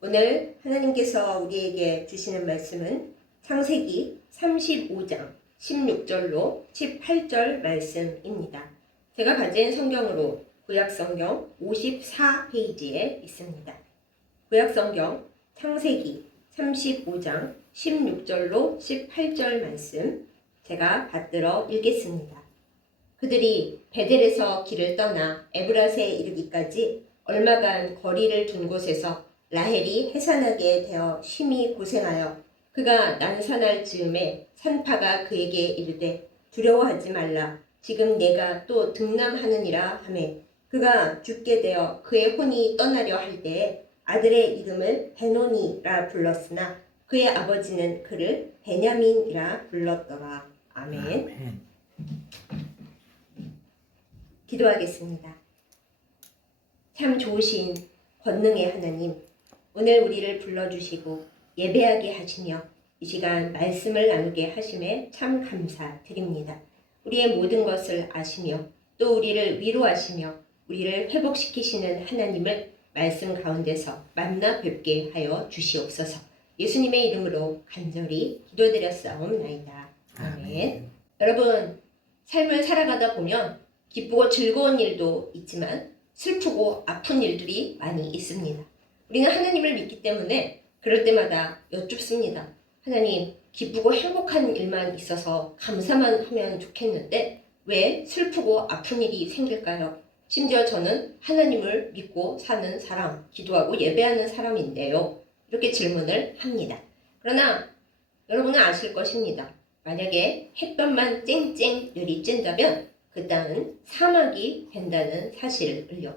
오늘 하나님께서 우리에게 주시는 말씀은 창세기 35장 16절로 18절 말씀입니다. 제가 가진 성경으로 구약성경 54페이지에 있습니다. 구약성경 창세기 35장 16절로 18절 말씀 제가 받들어 읽겠습니다. 그들이 베델에서 길을 떠나 에브라스에 이르기까지 얼마간 거리를 둔 곳에서 라헬이 해산하게 되어 심히 고생하여 그가 난산할 즈음에 산파가 그에게 이르되 두려워하지 말라. 지금 내가 또 등남하느니라 하매 그가 죽게 되어 그의 혼이 떠나려 할 때에 아들의 이름을 베노니라 불렀으나 그의 아버지는 그를 베냐민이라 불렀더라. 아멘. 기도하겠습니다. 참 좋으신 권능의 하나님, 오늘 우리를 불러주시고 예배하게 하시며 이 시간 말씀을 나누게 하심에 참 감사드립니다. 우리의 모든 것을 아시며 또 우리를 위로하시며 우리를 회복시키시는 하나님을 말씀 가운데서 만나 뵙게 하여 주시옵소서. 예수님의 이름으로 간절히 기도드렸사옵나이다. 아멘. 여러분, 삶을 살아가다 보면 기쁘고 즐거운 일도 있지만 슬프고 아픈 일들이 많이 있습니다. 우리는 하나님을 믿기 때문에 그럴 때마다 여쭙습니다. 하나님, 기쁘고 행복한 일만 있어서 감사만 하면 좋겠는데 왜 슬프고 아픈 일이 생길까요? 심지어 저는 하나님을 믿고 사는 사람, 기도하고 예배하는 사람인데요. 이렇게 질문을 합니다. 그러나 여러분은 아실 것입니다. 만약에 햇볕만 쨍쨍 내리쬐다면 그 땅은 사막이 된다는 사실을요.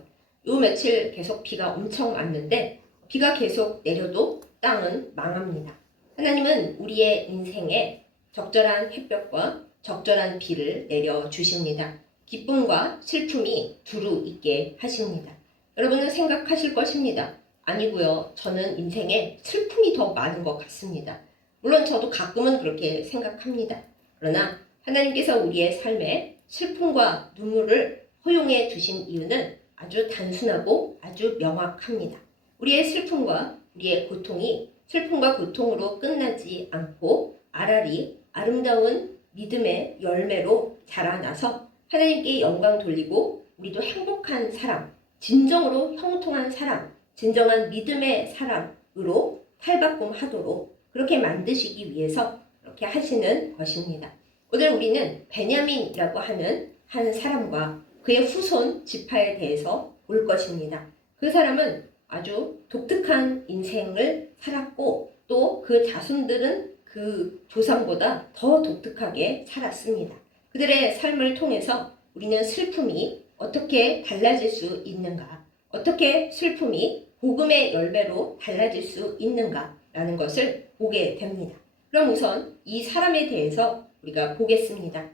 요 며칠 계속 비가 엄청 왔는데 비가 계속 내려도 땅은 망합니다. 하나님은 우리의 인생에 적절한 햇볕과 적절한 비를 내려주십니다. 기쁨과 슬픔이 두루 있게 하십니다. 여러분은 생각하실 것입니다. 아니고요. 저는 인생에 슬픔이 더 많은 것 같습니다. 물론 저도 가끔은 그렇게 생각합니다. 그러나 하나님께서 우리의 삶에 슬픔과 눈물을 허용해 주신 이유는 아주 단순하고 아주 명확합니다. 우리의 슬픔과 우리의 고통이 슬픔과 고통으로 끝나지 않고 알알이 아름다운 믿음의 열매로 자라나서 하나님께 영광 돌리고 우리도 행복한 사람, 진정으로 형통한 사람, 진정한 믿음의 사람으로 탈바꿈하도록 그렇게 만드시기 위해서 그렇게 하시는 것입니다. 오늘 우리는 베냐민이라고 하는 한 사람과 그의 후손 지파에 대해서 볼 것입니다. 그 사람은 아주 독특한 인생을 살았고 또 그 자손들은 그 조상보다 더 독특하게 살았습니다. 그들의 삶을 통해서 우리는 슬픔이 어떻게 달라질 수 있는가, 어떻게 슬픔이 복음의 열매로 달라질 수 있는가라는 것을 보게 됩니다. 그럼 우선 이 사람에 대해서 우리가 보겠습니다.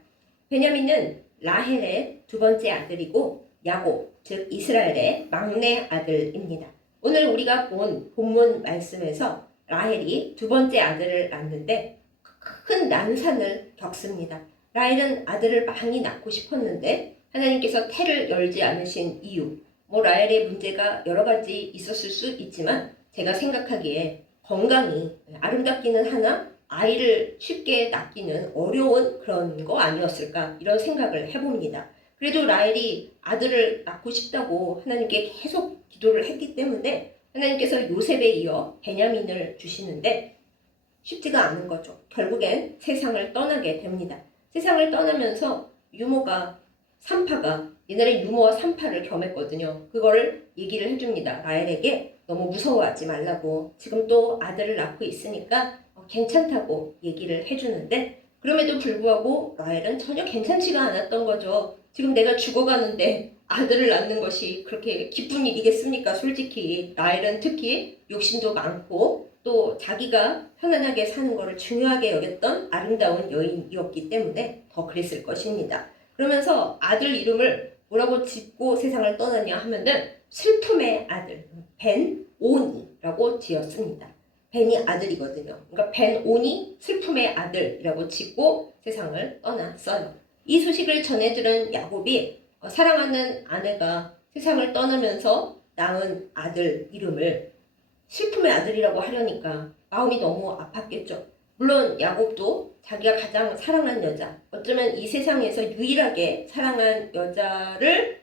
베냐민은 라헬의 두 번째 아들이고 야곱, 즉 이스라엘의 막내 아들입니다. 오늘 우리가 본 본문 말씀에서 라헬이 두 번째 아들을 낳는데 큰 난산을 겪습니다. 라헬은 아들을 많이 낳고 싶었는데 하나님께서 태를 열지 않으신 이유, 라헬의 문제가 여러 가지 있었을 수 있지만 제가 생각하기에 건강이 아름답기는 하나 아이를 쉽게 낳기는 어려운 그런 거 아니었을까 이런 생각을 해봅니다. 그래도 라헬이 아들을 낳고 싶다고 하나님께 계속 기도를 했기 때문에 하나님께서 요셉에 이어 베냐민을 주시는데 쉽지가 않은 거죠. 결국엔 세상을 떠나게 됩니다. 세상을 떠나면서 유모가 산파가 옛날에 유모와 산파를 겸했거든요. 그거를 얘기를 해줍니다. 라헬에게 너무 무서워하지 말라고 지금 또 아들을 낳고 있으니까 괜찮다고 얘기를 해주는데 그럼에도 불구하고 라헬은 전혀 괜찮지가 않았던 거죠. 지금 내가 죽어가는데 아들을 낳는 것이 그렇게 기쁜 일이겠습니까? 솔직히 라헬은 특히 욕심도 많고 또 자기가 편안하게 사는 것을 중요하게 여겼던 아름다운 여인이었기 때문에 더 그랬을 것입니다. 그러면서 아들 이름을 뭐라고 짓고 세상을 떠나냐 하면은 슬픔의 아들 벤오니라고 지었습니다. 벤이 아들이거든요. 그러니까 벤오니 슬픔의 아들이라고 짓고 세상을 떠났어요. 이 소식을 전해들은 야곱이 사랑하는 아내가 세상을 떠나면서 낳은 아들 이름을 슬픔의 아들이라고 하려니까 마음이 너무 아팠겠죠. 물론 야곱도 자기가 가장 사랑한 여자, 어쩌면 이 세상에서 유일하게 사랑한 여자를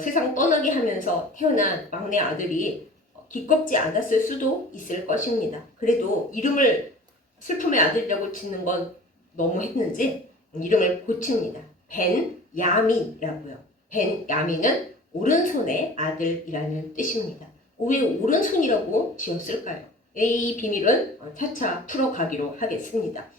세상 떠나게 하면서 태어난 막내 아들이 기껍지 않았을 수도 있을 것입니다. 그래도 이름을 슬픔의 아들이라고 짓는 건 너무 했는지 이름을 고칩니다. 벤야민이라고요. 벤야민은 오른손의 아들이라는 뜻입니다. 왜 오른손이라고 지었을까요? 이 비밀은 차차 풀어가기로 하겠습니다.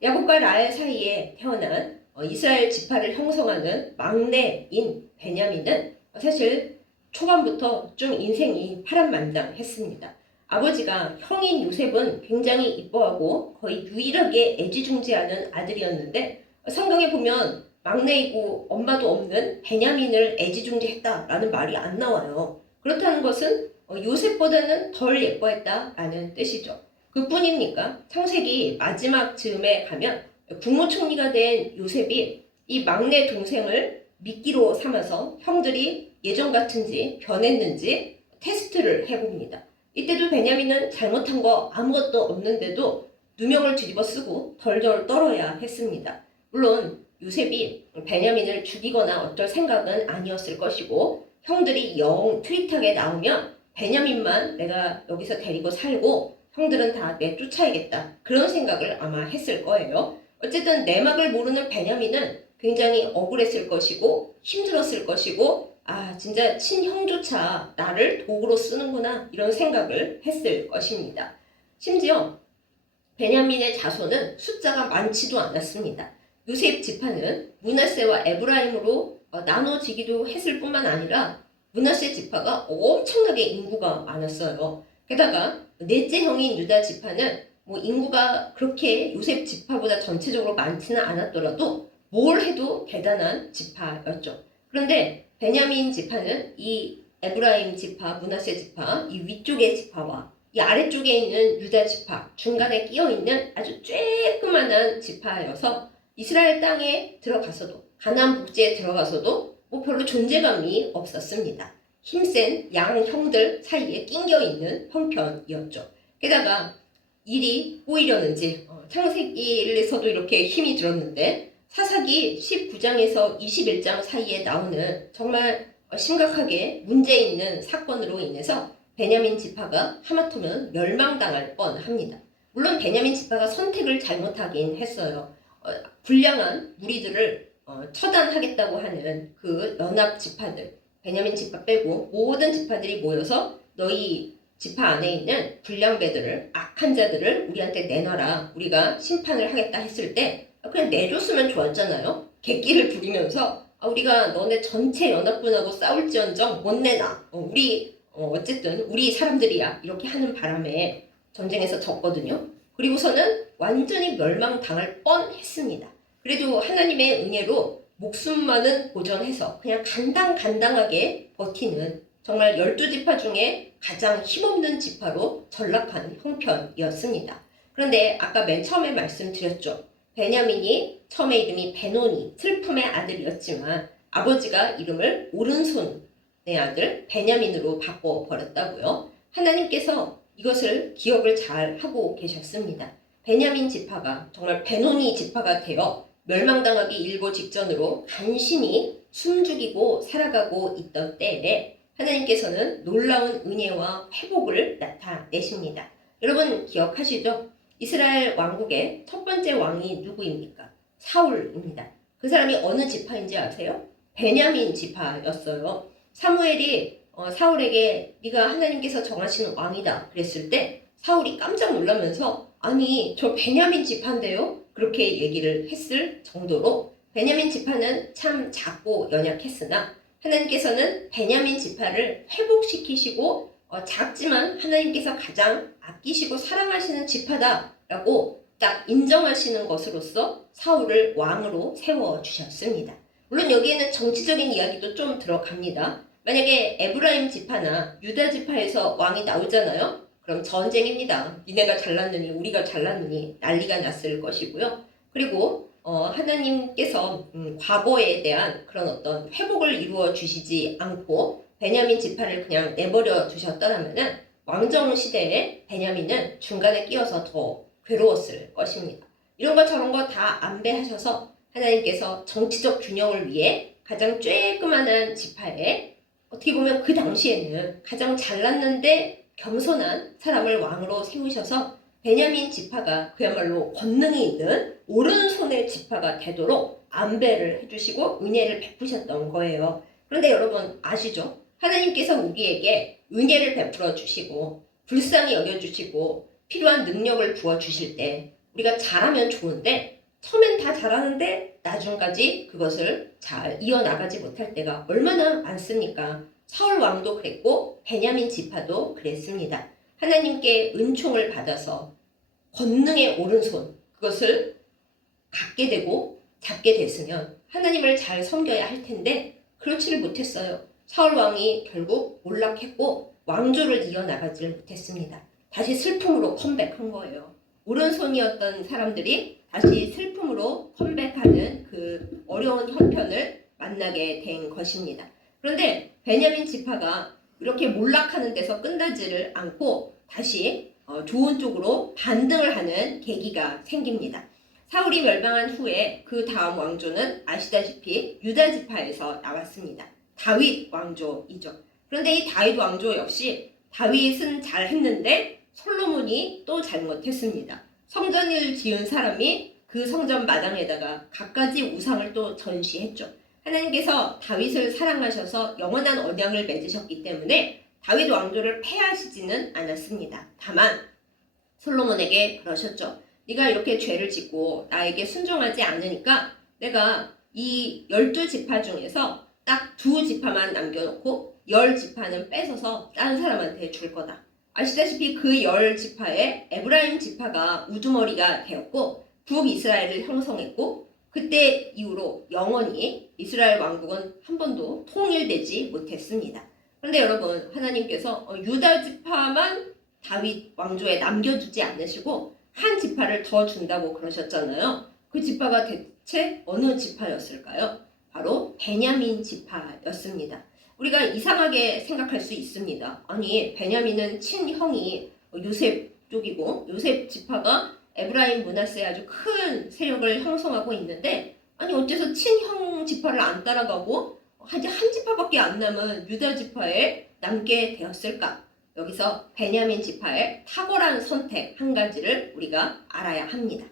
야곱과 라헬 사이에 태어난 이스라엘 지파를 형성하는 막내인 베냐민은 사실 초반부터 좀 인생이 파란만장했습니다. 아버지가 형인 요셉은 굉장히 이뻐하고 거의 유일하게 애지중지하는 아들이었는데 성경에 보면 막내이고 엄마도 없는 베냐민을 애지중지했다라는 말이 안 나와요. 그렇다는 것은 요셉보다는 덜 예뻐했다라는 뜻이죠. 그뿐입니까? 창세기 마지막 즈음에 가면 국무총리가 된 요셉이 이 막내 동생을 미끼로 삼아서 형들이 예전 같은지 변했는지 테스트를 해봅니다. 이때도 베냐민은 잘못한 거 아무것도 없는데도 누명을 뒤집어 쓰고 덜덜 떨어야 했습니다. 물론 요셉이 베냐민을 죽이거나 어쩔 생각은 아니었을 것이고 형들이 영 트윗하게 나오면 베냐민만 내가 여기서 데리고 살고 형들은 다 내쫓아야겠다. 그런 생각을 아마 했을 거예요. 어쨌든 내막을 모르는 베냐민은 굉장히 억울했을 것이고 힘들었을 것이고 진짜 친형조차 나를 도구로 쓰는구나 이런 생각을 했을 것입니다. 심지어 베냐민의 자손은 숫자가 많지도 않았습니다. 요셉 지파는 므낫세와 에브라임으로 나눠지기도 했을 뿐만 아니라 므낫세 지파가 엄청나게 인구가 많았어요. 게다가 넷째 형인 유다 지파는 인구가 그렇게 요셉 지파보다 전체적으로 많지는 않았더라도 뭘 해도 대단한 지파였죠. 그런데 베냐민 지파는 이 에브라임 지파, 므낫세 지파, 이 위쪽의 지파와 이 아래쪽에 있는 유다 지파, 중간에 끼어 있는 아주 쬐끄만한 지파여서 이스라엘 땅에 들어가서도 가나안 북지에 들어가서도 별로 존재감이 없었습니다. 힘센 양 형들 사이에 낑겨 있는 형편이었죠. 게다가 일이 꼬이려는지 창세기에서도 이렇게 힘이 들었는데 사사기 19장에서 21장 사이에 나오는 정말 심각하게 문제 있는 사건으로 인해서 베냐민 지파가 하마터면 멸망당할 뻔합니다. 물론 베냐민 지파가 선택을 잘못하긴 했어요. 불량한 무리들을 처단하겠다고 하는 그 연합 지파들, 베냐민 지파 빼고 모든 지파들이 모여서 너희 지파 안에 있는 불량배들을, 악한 자들을 우리한테 내놔라. 우리가 심판을 하겠다 했을 때 그냥 내줬으면 좋았잖아요. 객기를 부리면서 우리가 너네 전체 연합군하고 싸울지언정 못 내놔. 우리 어쨌든 우리 사람들이야. 이렇게 하는 바람에 전쟁에서 졌거든요. 그리고서는 완전히 멸망당할 뻔했습니다. 그래도 하나님의 은혜로 목숨만은 보존해서 그냥 간당간당하게 버티는 정말 12지파 중에 가장 힘없는 지파로 전락한 형편이었습니다. 그런데 아까 맨 처음에 말씀드렸죠. 베냐민이 처음에 이름이 베노니, 슬픔의 아들이었지만 아버지가 이름을 오른손의 아들 베냐민으로 바꿔버렸다고요. 하나님께서 이것을 기억을 잘 하고 계셨습니다. 베냐민 지파가 정말 베노니 지파가 되어 멸망당하기 일보 직전으로 간신히 숨죽이고 살아가고 있던 때에 하나님께서는 놀라운 은혜와 회복을 나타내십니다. 여러분 기억하시죠? 이스라엘 왕국의 첫 번째 왕이 누구입니까? 사울입니다. 그 사람이 어느 지파인지 아세요? 베냐민 지파였어요. 사무엘이 사울에게 네가 하나님께서 정하신 왕이다 그랬을 때 사울이 깜짝 놀라면서 아니 저 베냐민 지파인데요? 그렇게 얘기를 했을 정도로 베냐민 지파는 참 작고 연약했으나 하나님께서는 베냐민 지파를 회복시키시고 작지만 하나님께서 가장 아끼시고 사랑하시는 지파다라고 딱 인정하시는 것으로서 사울을 왕으로 세워주셨습니다. 물론 여기에는 정치적인 이야기도 좀 들어갑니다. 만약에 에브라임 지파나 유다 지파에서 왕이 나오잖아요. 그럼 전쟁입니다. 니네가 잘났느니 우리가 잘났느니 난리가 났을 것이고요. 그리고 하나님께서 과거에 대한 그런 어떤 회복을 이루어 주시지 않고 베냐민 지파를 그냥 내버려 두셨더라면은 왕정 시대에 베냐민은 중간에 끼어서 더 괴로웠을 것입니다. 이런 거 저런 거 다 안배하셔서 하나님께서 정치적 균형을 위해 가장 쬐끄만한 지파에 어떻게 보면 그 당시에는 가장 잘났는데 겸손한 사람을 왕으로 세우셔서 베냐민 지파가 그야말로 권능이 있는 오른손의 지파가 되도록 안배를 해주시고 은혜를 베푸셨던 거예요. 그런데 여러분 아시죠? 하나님께서 우리에게 은혜를 베풀어 주시고 불쌍히 여겨주시고 필요한 능력을 부어주실 때 우리가 잘하면 좋은데 처음엔 다 잘하는데 나중까지 그것을 잘 이어나가지 못할 때가 얼마나 많습니까? 사울 왕도 그랬고 베냐민 지파도 그랬습니다. 하나님께 은총을 받아서 권능의 오른손 그것을 갖게 되고 잡게 됐으면 하나님을 잘 섬겨야 할 텐데 그렇지를 못했어요. 사울 왕이 결국 몰락했고 왕조를 이어나가지를 못했습니다. 다시 슬픔으로 컴백한 거예요. 오른손이었던 사람들이 다시 슬픔으로 컴백하는 그 어려운 형편을 만나게 된 것입니다. 그런데 베냐민 지파가 이렇게 몰락하는 데서 끝나지를 않고 다시 좋은 쪽으로 반등을 하는 계기가 생깁니다. 사울이 멸망한 후에 그 다음 왕조는 아시다시피 유다 지파에서 나왔습니다. 다윗 왕조이죠. 그런데 이 다윗 왕조 역시 다윗은 잘했는데 솔로몬이 또 잘못했습니다. 성전을 지은 사람이 그 성전 마당에다가 갖가지 우상을 또 전시했죠. 하나님께서 다윗을 사랑하셔서 영원한 언약을 맺으셨기 때문에 다윗 왕조를 폐하시지는 않았습니다. 다만 솔로몬에게 그러셨죠. 네가 이렇게 죄를 짓고 나에게 순종하지 않으니까 내가 이 12지파 중에서 딱 2지파만 남겨놓고 10지파는 뺏어서 다른 사람한테 줄 거다. 아시다시피 그 10지파에 에브라임 지파가 우두머리가 되었고 북이스라엘을 형성했고 그때 이후로 영원히 이스라엘 왕국은 한 번도 통일되지 못했습니다. 그런데 여러분 하나님께서 유다 지파만 다윗 왕조에 남겨두지 않으시고 한 지파를 더 준다고 그러셨잖아요. 그 지파가 대체 어느 지파였을까요? 바로 베냐민 지파였습니다. 우리가 이상하게 생각할 수 있습니다. 아니 베냐민은 친형이 요셉 쪽이고 요셉 지파가 에브라임 므낫세에 아주 큰 세력을 형성하고 있는데 아니 어째서 친형 지파를 안 따라가고 한 지파밖에 안 남은 유다 지파에 남게 되었을까? 여기서 베냐민 지파의 탁월한 선택 한 가지를 우리가 알아야 합니다.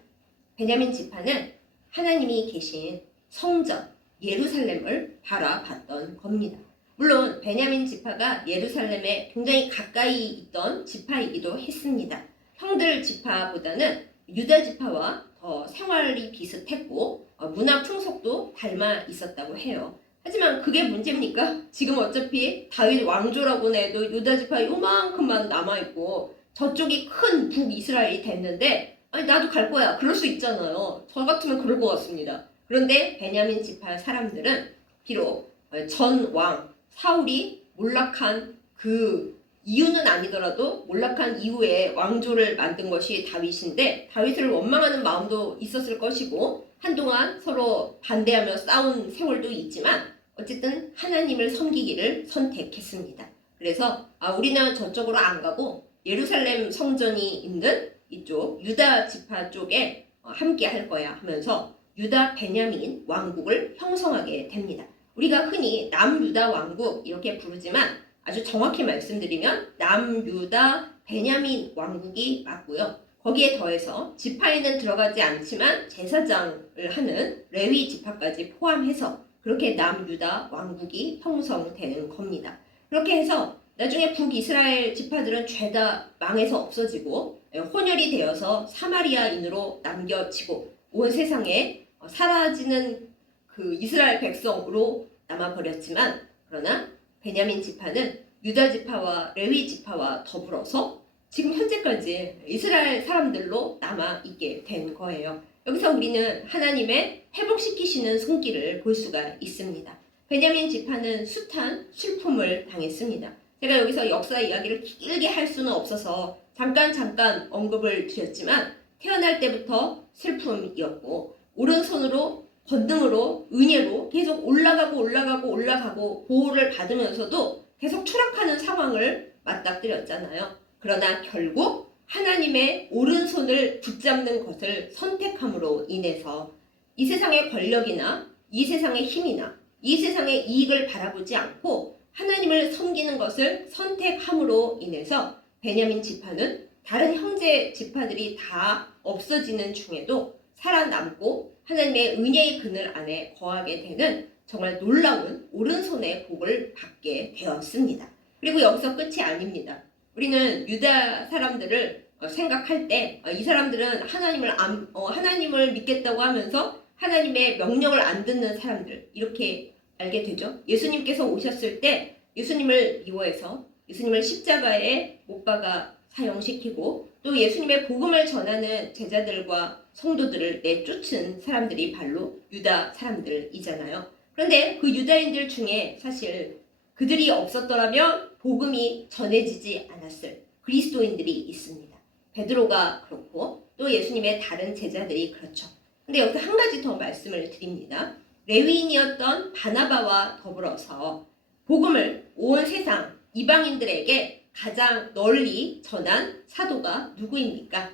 베냐민 지파는 하나님이 계신 성전 예루살렘을 바라봤던 겁니다. 물론 베냐민 지파가 예루살렘에 굉장히 가까이 있던 지파이기도 했습니다. 형들 지파보다는 유다 지파와 더 생활이 비슷했고 문화 풍속도 닮아 있었다고 해요. 하지만 그게 문제입니까? 지금 어차피 다윗 왕조라고 해도 유다 지파 요만큼만 남아있고 저쪽이 큰 북이스라엘이 됐는데 아니 나도 갈 거야. 그럴 수 있잖아요. 저 같으면 그럴 것 같습니다. 그런데 베냐민 지파 사람들은 비록 전 왕 사울이 몰락한 그 이유는 아니더라도 몰락한 이후에 왕조를 만든 것이 다윗인데 다윗을 원망하는 마음도 있었을 것이고 한동안 서로 반대하며 싸운 세월도 있지만 어쨌든 하나님을 섬기기를 선택했습니다. 그래서 우리는 저쪽으로 안 가고 예루살렘 성전이 있는 이쪽 유다 지파 쪽에 함께 할 거야 하면서 유다 베냐민 왕국을 형성하게 됩니다. 우리가 흔히 남유다 왕국 이렇게 부르지만 아주 정확히 말씀드리면 남유다 베냐민 왕국이 맞고요. 거기에 더해서 지파에는 들어가지 않지만 제사장을 하는 레위 지파까지 포함해서 그렇게 남유다 왕국이 형성되는 겁니다. 그렇게 해서 나중에 북이스라엘 지파들은 죄다 망해서 없어지고 혼혈이 되어서 사마리아인으로 남겨지고 온 세상에 사라지는 그 이스라엘 백성으로 남아버렸지만 그러나 베냐민 지파는 유다 지파와 레위 지파와 더불어서 지금 현재까지 이스라엘 사람들로 남아있게 된 거예요. 여기서 우리는 하나님의 회복시키시는 손길을 볼 수가 있습니다. 베냐민 지파는 숱한 슬픔을 당했습니다. 제가 여기서 역사 이야기를 길게 할 수는 없어서 잠깐 언급을 드렸지만 태어날 때부터 슬픔이었고 오른손으로 권능으로 은혜로 계속 올라가고 보호를 받으면서도 계속 추락하는 상황을 맞닥뜨렸잖아요. 그러나 결국 하나님의 오른손을 붙잡는 것을 선택함으로 인해서 이 세상의 권력이나 이 세상의 힘이나 이 세상의 이익을 바라보지 않고 하나님을 섬기는 것을 선택함으로 인해서 베냐민 지파는 다른 형제 지파들이 다 없어지는 중에도 살아남고 하나님의 은혜의 그늘 안에 거하게 되는 정말 놀라운 오른손의 복을 받게 되었습니다. 그리고 여기서 끝이 아닙니다. 우리는 유다 사람들을 생각할 때 이 사람들은 하나님을 믿겠다고 하면서 하나님의 명령을 안 듣는 사람들 이렇게 알게 되죠. 예수님께서 오셨을 때 예수님을 미워해서 예수님을 십자가에 못 박아 사형시키고 또 예수님의 복음을 전하는 제자들과 성도들을 내쫓은 사람들이 바로 유다 사람들이잖아요. 그런데 그 유다인들 중에 사실 그들이 없었더라면 복음이 전해지지 않았을 그리스도인들이 있습니다. 베드로가 그렇고 또 예수님의 다른 제자들이 그렇죠. 근데 여기서 한 가지 더 말씀을 드립니다. 레위인이었던 바나바와 더불어서 복음을 온 세상 이방인들에게 가장 널리 전한 사도가 누구입니까?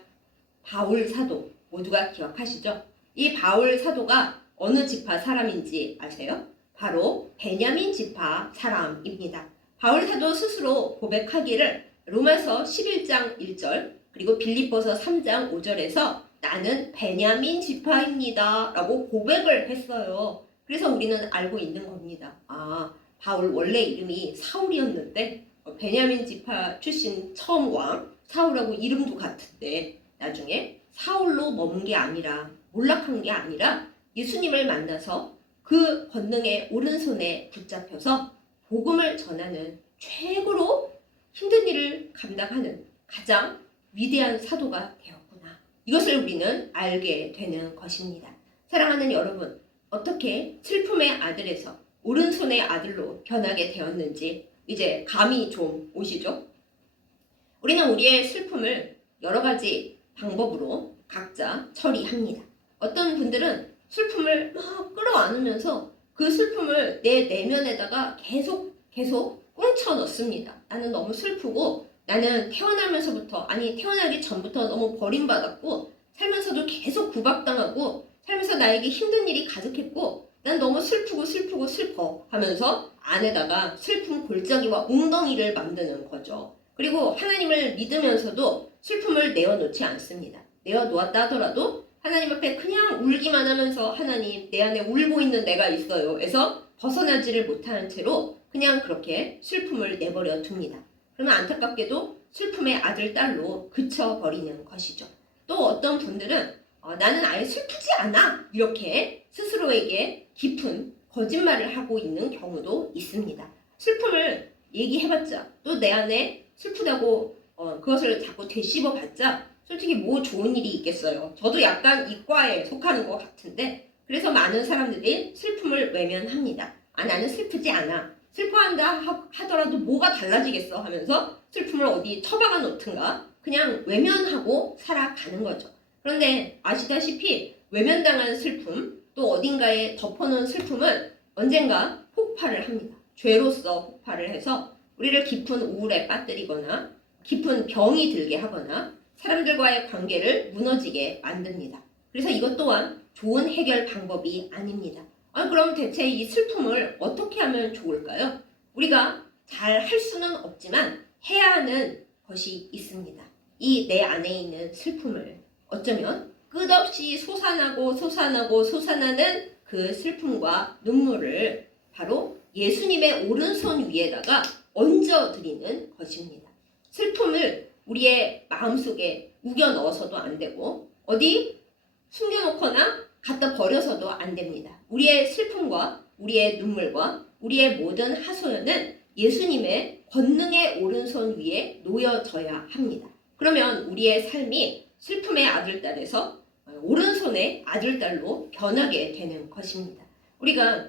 바울 사도. 모두가 기억하시죠? 이 바울 사도가 어느 지파 사람인지 아세요? 바로 베냐민 지파 사람입니다. 바울 사도 스스로 고백하기를 로마서 11장 1절 그리고 빌립보서 3장 5절에서 나는 베냐민 지파입니다 라고 고백을 했어요. 그래서 우리는 알고 있는 겁니다. 바울 원래 이름이 사울이었는데 베냐민 지파 출신 처음 왕 사울하고 이름도 같은데 나중에 사울로 머문 게 아니라 몰락한 게 아니라 예수님을 만나서 그 권능의 오른손에 붙잡혀서 복음을 전하는 최고로 힘든 일을 감당하는 가장 위대한 사도가 되었구나. 이것을 우리는 알게 되는 것입니다. 사랑하는 여러분, 어떻게 슬픔의 아들에서 오른손의 아들로 변하게 되었는지 이제 감이 좀 오시죠? 우리는 우리의 슬픔을 여러 가지 방법으로 각자 처리합니다. 어떤 분들은 슬픔을 막 끌어안으면서 그 슬픔을 내 내면에다가 계속 꽁쳐 넣습니다. 나는 너무 슬프고 나는 태어나기 전부터 너무 버림받았고 살면서도 계속 구박당하고 살면서 나에게 힘든 일이 가득했고 난 너무 슬프고 슬퍼 하면서 안에다가 슬픔 골짜기와 웅덩이를 만드는 거죠. 그리고 하나님을 믿으면서도 슬픔을 내어놓지 않습니다. 내어놓았다 하더라도 하나님 앞에 그냥 울기만 하면서 하나님 내 안에 울고 있는 내가 있어요 해서 벗어나지를 못하는 채로 그냥 그렇게 슬픔을 내버려 둡니다. 그러면 안타깝게도 슬픔의 아들, 딸로 그쳐버리는 것이죠. 또 어떤 분들은 나는 아예 슬프지 않아 이렇게 스스로에게 깊은 거짓말을 하고 있는 경우도 있습니다. 슬픔을 얘기해봤자 또 내 안에 슬프다고 그것을 자꾸 되씹어봤자 솔직히 뭐 좋은 일이 있겠어요. 저도 약간 이과에 속하는 것 같은데 그래서 많은 사람들이 슬픔을 외면합니다. 나는 슬프지 않아. 슬퍼한다 하더라도 뭐가 달라지겠어 하면서 슬픔을 어디 처박아 놓든가 그냥 외면하고 살아가는 거죠. 그런데 아시다시피 외면당한 슬픔 또 어딘가에 덮어놓은 슬픔은 언젠가 폭발을 합니다. 죄로서 폭발을 해서 우리를 깊은 우울에 빠뜨리거나 깊은 병이 들게 하거나 사람들과의 관계를 무너지게 만듭니다. 그래서 이것 또한 좋은 해결 방법이 아닙니다. 그럼 대체 이 슬픔을 어떻게 하면 좋을까요? 우리가 잘 할 수는 없지만 해야 하는 것이 있습니다. 이 내 안에 있는 슬픔을 어쩌면 끝없이 솟아나는 그 슬픔과 눈물을 바로 예수님의 오른손 위에다가 얹어드리는 것입니다. 슬픔을 우리의 마음속에 우겨 넣어서도 안 되고 어디 숨겨놓거나 갖다 버려서도 안 됩니다. 우리의 슬픔과 우리의 눈물과 우리의 모든 하소연은 예수님의 권능의 오른손 위에 놓여져야 합니다. 그러면 우리의 삶이 슬픔의 아들딸에서 오른손의 아들딸로 변하게 되는 것입니다. 우리가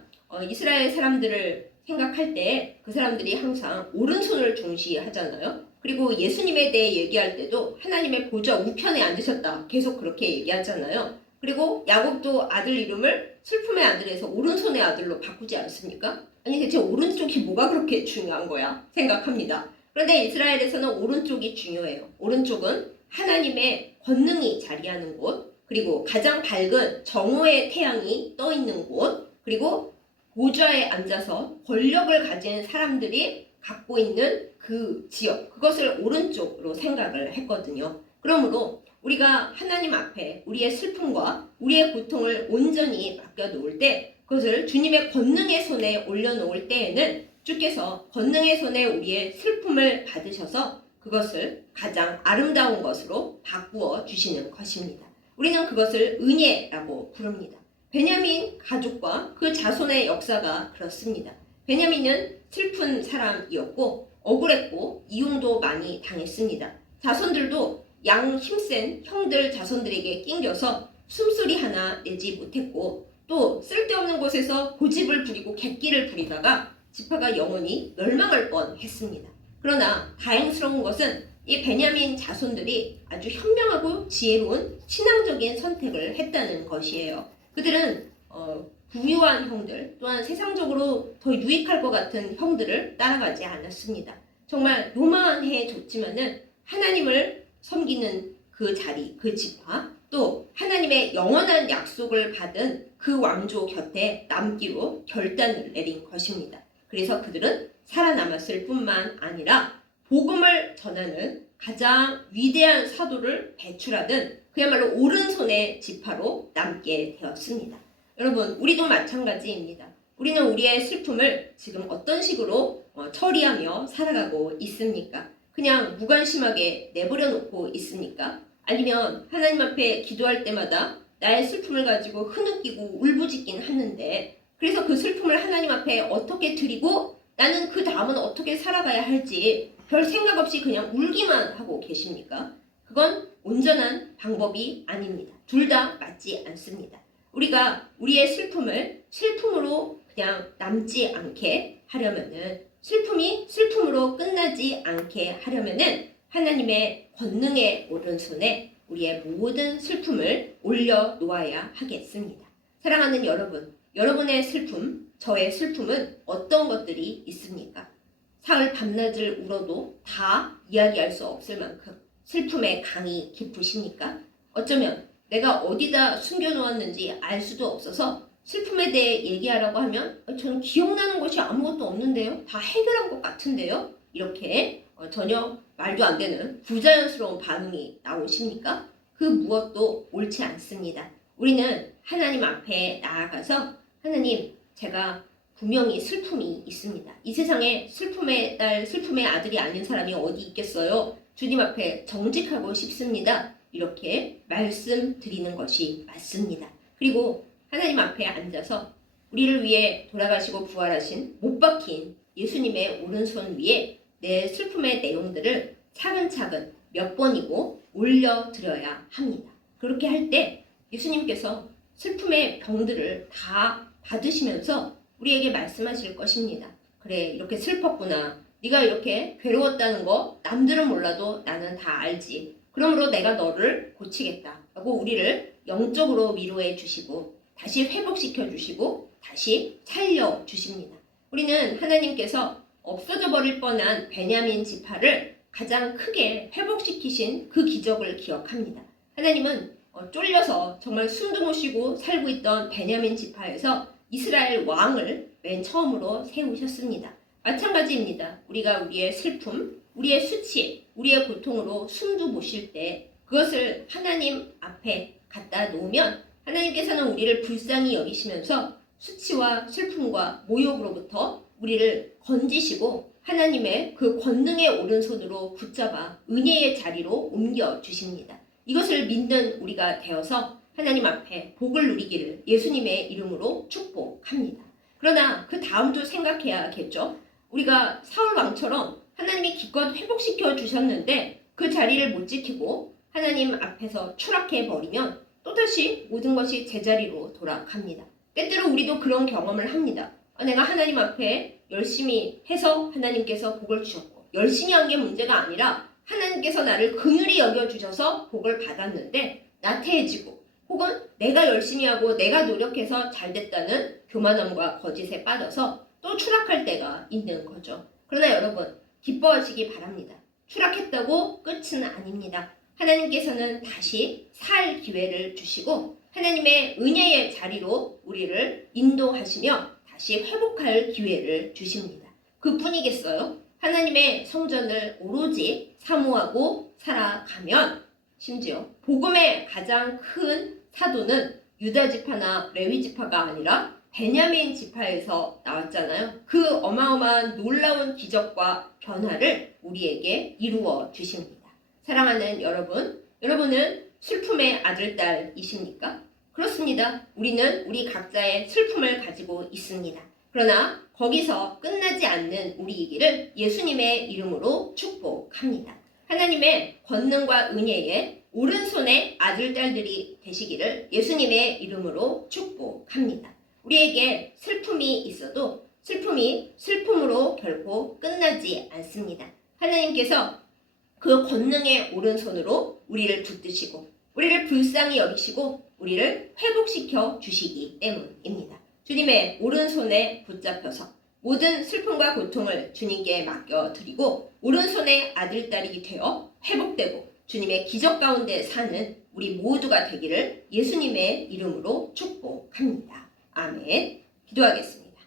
이스라엘 사람들을 생각할 때 그 사람들이 항상 오른손을 중시하잖아요. 그리고 예수님에 대해 얘기할 때도 하나님의 보좌 우편에 앉으셨다 계속 그렇게 얘기하잖아요. 그리고 야곱도 아들 이름을 슬픔의 아들에서 오른손의 아들로 바꾸지 않습니까? 아니 대체 오른쪽이 뭐가 그렇게 중요한 거야 생각합니다. 그런데 이스라엘에서는 오른쪽이 중요해요. 오른쪽은 하나님의 권능이 자리하는 곳, 그리고 가장 밝은 정오의 태양이 떠 있는 곳, 그리고 보좌에 앉아서 권력을 가진 사람들이 갖고 있는 그 지역, 그것을 오른쪽으로 생각을 했거든요. 그러므로 우리가 하나님 앞에 우리의 슬픔과 우리의 고통을 온전히 맡겨놓을 때, 그것을 주님의 권능의 손에 올려놓을 때에는 주께서 권능의 손에 우리의 슬픔을 받으셔서 그것을 가장 아름다운 것으로 바꾸어 주시는 것입니다. 우리는 그것을 은혜라고 부릅니다. 베냐민 가족과 그 자손의 역사가 그렇습니다. 베냐민은 슬픈 사람이었고 억울했고 이용도 많이 당했습니다. 자손들도 양 힘센 형들 자손들에게 낑겨서 숨소리 하나 내지 못했고, 또 쓸데없는 곳에서 고집을 부리고 객기를 부리다가 지파가 영원히 멸망할 뻔했습니다. 그러나 다행스러운 것은 이 베냐민 자손들이 아주 현명하고 지혜로운 신앙적인 선택을 했다는 것이에요. 그들은 부유한 형들, 또한 세상적으로 더 유익할 것 같은 형들을 따라가지 않았습니다. 정말 요만해졌지만은 하나님을 섬기는 그 자리, 그 지파, 또 하나님의 영원한 약속을 받은 그 왕조 곁에 남기로 결단을 내린 것입니다. 그래서 그들은 살아남았을 뿐만 아니라 복음을 전하는 가장 위대한 사도를 배출하던 그야말로 오른손의 지파로 남게 되었습니다. 여러분, 우리도 마찬가지입니다. 우리는 우리의 슬픔을 지금 어떤 식으로 처리하며 살아가고 있습니까? 그냥 무관심하게 내버려 놓고 있습니까? 아니면 하나님 앞에 기도할 때마다 나의 슬픔을 가지고 흐느끼고 울부짖긴 하는데, 그래서 그 슬픔을 하나님 앞에 어떻게 드리고 나는 그 다음은 어떻게 살아가야 할지 별 생각 없이 그냥 울기만 하고 계십니까? 그건 온전한 방법이 아닙니다. 둘 다 맞지 않습니다. 우리가 우리의 슬픔을 슬픔으로 그냥 남지 않게 하려면은, 슬픔이 슬픔으로 끝나지 않게 하려면은 하나님의 권능의 오른손에 우리의 모든 슬픔을 올려놓아야 하겠습니다. 사랑하는 여러분, 여러분의 슬픔, 저의 슬픔은 어떤 것들이 있습니까? 사흘 밤낮을 울어도 다 이야기할 수 없을 만큼 슬픔의 강이 깊으십니까? 어쩌면 내가 어디다 숨겨놓았는지 알 수도 없어서 슬픔에 대해 얘기하라고 하면 저는 기억나는 것이 아무것도 없는데요? 다 해결한 것 같은데요? 이렇게 전혀 말도 안 되는 부자연스러운 반응이 나오십니까? 그 무엇도 옳지 않습니다. 우리는 하나님 앞에 나아가서 하나님, 제가 분명히 슬픔이 있습니다. 이 세상에 슬픔의 딸, 슬픔의 아들이 아닌 사람이 어디 있겠어요? 주님 앞에 정직하고 싶습니다. 이렇게 말씀드리는 것이 맞습니다. 그리고 하나님 앞에 앉아서 우리를 위해 돌아가시고 부활하신 못 박힌 예수님의 오른손 위에 내 슬픔의 내용들을 차근차근 몇 번이고 올려드려야 합니다. 그렇게 할 때 예수님께서 슬픔의 병들을 다 받으시면서 우리에게 말씀하실 것입니다. 그래, 이렇게 슬펐구나. 네가 이렇게 괴로웠다는 거 남들은 몰라도 나는 다 알지. 그러므로 내가 너를 고치겠다 라고 우리를 영적으로 위로해 주시고 다시 회복시켜 주시고 다시 살려 주십니다. 우리는 하나님께서 없어져 버릴 뻔한 베냐민 지파를 가장 크게 회복시키신 그 기적을 기억합니다. 하나님은 쫄려서 정말 숨도 못 쉬고 살고 있던 베냐민 지파에서 이스라엘 왕을 맨 처음으로 세우셨습니다. 마찬가지입니다. 우리가 우리의 슬픔, 우리의 수치, 우리의 고통으로 숨도 못 쉴 때 그것을 하나님 앞에 갖다 놓으면 하나님께서는 우리를 불쌍히 여기시면서 수치와 슬픔과 모욕으로부터 우리를 건지시고 하나님의 그 권능의 오른손으로 붙잡아 은혜의 자리로 옮겨주십니다. 이것을 믿는 우리가 되어서 하나님 앞에 복을 누리기를 예수님의 이름으로 축복합니다. 그러나 그 다음도 생각해야겠죠. 우리가 사울 왕처럼 하나님이 기껏 회복시켜 주셨는데 그 자리를 못 지키고 하나님 앞에서 추락해버리면 또다시 모든 것이 제자리로 돌아갑니다. 때때로 우리도 그런 경험을 합니다. 내가 하나님 앞에 열심히 해서 하나님께서 복을 주셨고, 열심히 한 게 문제가 아니라 하나님께서 나를 긍휼히 여겨주셔서 복을 받았는데 나태해지고, 혹은 내가 열심히 하고 내가 노력해서 잘 됐다는 교만함과 거짓에 빠져서 또 추락할 때가 있는 거죠. 그러나 여러분, 기뻐하시기 바랍니다. 추락했다고 끝은 아닙니다. 하나님께서는 다시 살 기회를 주시고 하나님의 은혜의 자리로 우리를 인도하시며 다시 회복할 기회를 주십니다. 그뿐이겠어요? 하나님의 성전을 오로지 사모하고 살아가면 심지어 복음의 가장 큰 사도는 유다 지파나 레위 지파가 아니라 베냐민 지파에서 나왔잖아요. 그 어마어마한 놀라운 기적과 변화를 우리에게 이루어 주십니다. 사랑하는 여러분, 여러분은 슬픔의 아들, 딸이십니까? 그렇습니다. 우리는 우리 각자의 슬픔을 가지고 있습니다. 그러나 거기서 끝나지 않는 우리의 길을 예수님의 이름으로 축복합니다. 하나님의 권능과 은혜에 오른손의 아들, 딸들이 되시기를 예수님의 이름으로 축복합니다. 우리에게 슬픔이 있어도 슬픔이 슬픔으로 결코 끝나지 않습니다. 하나님께서 그 권능의 오른손으로 우리를 붙드시고 우리를 불쌍히 여기시고 우리를 회복시켜 주시기 때문입니다. 주님의 오른손에 붙잡혀서 모든 슬픔과 고통을 주님께 맡겨드리고 오른손의 아들, 딸이 되어 회복되고 주님의 기적 가운데 사는 우리 모두가 되기를 예수님의 이름으로 축복합니다. 아멘. 기도하겠습니다.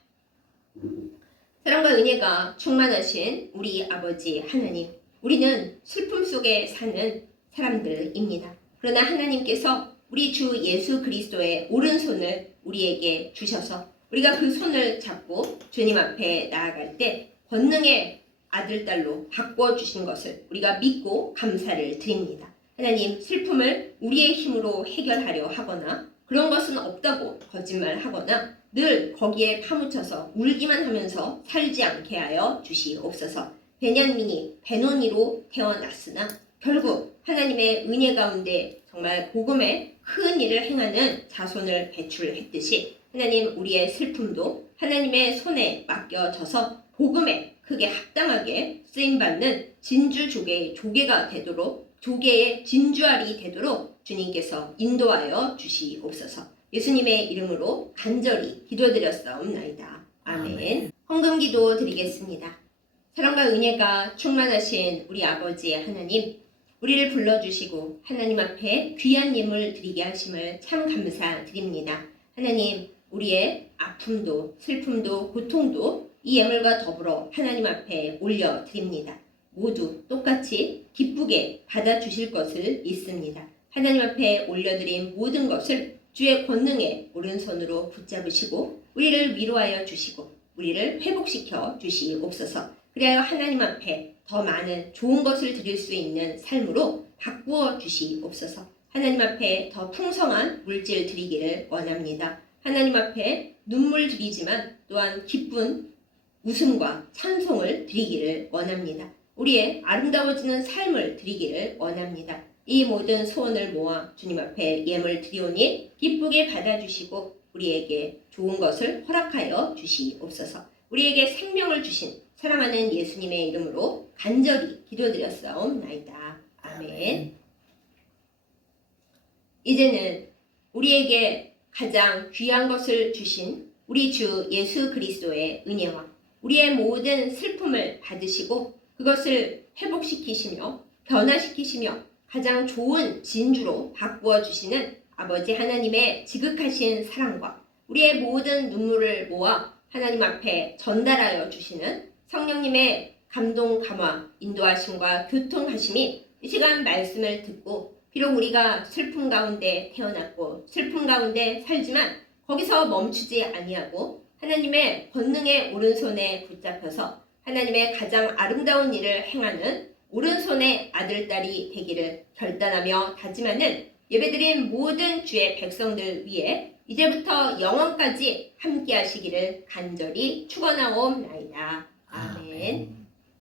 사랑과 은혜가 충만하신 우리 아버지 하나님, 우리는 슬픔 속에 사는 사람들입니다. 그러나 하나님께서 우리 주 예수 그리스도의 오른손을 우리에게 주셔서 우리가 그 손을 잡고 주님 앞에 나아갈 때 권능의 아들, 딸로 바꿔주신 것을 우리가 믿고 감사를 드립니다. 하나님, 슬픔을 우리의 힘으로 해결하려 하거나 그런 것은 없다고 거짓말하거나 늘 거기에 파묻혀서 울기만 하면서 살지 않게 하여 주시옵소서. 베냐민이 베노니로 태어났으나 결국 하나님의 은혜 가운데 정말 복음의 큰 일을 행하는 자손을 배출했듯이 하나님, 우리의 슬픔도 하나님의 손에 맡겨져서 복음에 크게 합당하게 쓰임받는 진주조개의 조개가 되도록, 조개의 진주알이 되도록 주님께서 인도하여 주시옵소서. 예수님의 이름으로 간절히 기도드렸사옵나이다. 아멘. 헌금기도 드리겠습니다. 사랑과 은혜가 충만하신 우리 아버지 하나님, 우리를 불러주시고 하나님 앞에 귀한 예물 드리게 하심을 참 감사드립니다. 하나님, 우리의 아픔도 슬픔도 고통도 이 예물과 더불어 하나님 앞에 올려드립니다. 모두 똑같이 기쁘게 받아주실 것을 믿습니다. 하나님 앞에 올려드린 모든 것을 주의 권능의 오른손으로 붙잡으시고 우리를 위로하여 주시고 우리를 회복시켜 주시옵소서. 그래야 하나님 앞에 더 많은 좋은 것을 드릴 수 있는 삶으로 바꾸어 주시옵소서. 하나님 앞에 더 풍성한 물질 드리기를 원합니다. 하나님 앞에 눈물 드리지만 또한 기쁜 웃음과 찬송을 드리기를 원합니다. 우리의 아름다워지는 삶을 드리기를 원합니다. 이 모든 소원을 모아 주님 앞에 예물 드리오니 기쁘게 받아주시고 우리에게 좋은 것을 허락하여 주시옵소서. 우리에게 생명을 주신 사랑하는 예수님의 이름으로 간절히 기도드렸사옵나이다. 아멘. 이제는 우리에게 가장 귀한 것을 주신 우리 주 예수 그리스도의 은혜와 우리의 모든 슬픔을 받으시고 그것을 회복시키시며 변화시키시며 가장 좋은 진주로 바꾸어 주시는 아버지 하나님의 지극하신 사랑과 우리의 모든 눈물을 모아 하나님 앞에 전달하여 주시는 성령님의 감동, 감화, 인도하심과 교통하심이 이 시간 말씀을 듣고 비록 우리가 슬픔 가운데 태어났고 슬픔 가운데 살지만 거기서 멈추지 아니하고 하나님의 권능의 오른손에 붙잡혀서 하나님의 가장 아름다운 일을 행하는 오른손의 아들, 딸이 되기를 결단하며 다짐하는 예배드린 모든 주의 백성들 위해 이제부터 영원까지 함께 하시기를 간절히 축원하옵나이다. 아멘.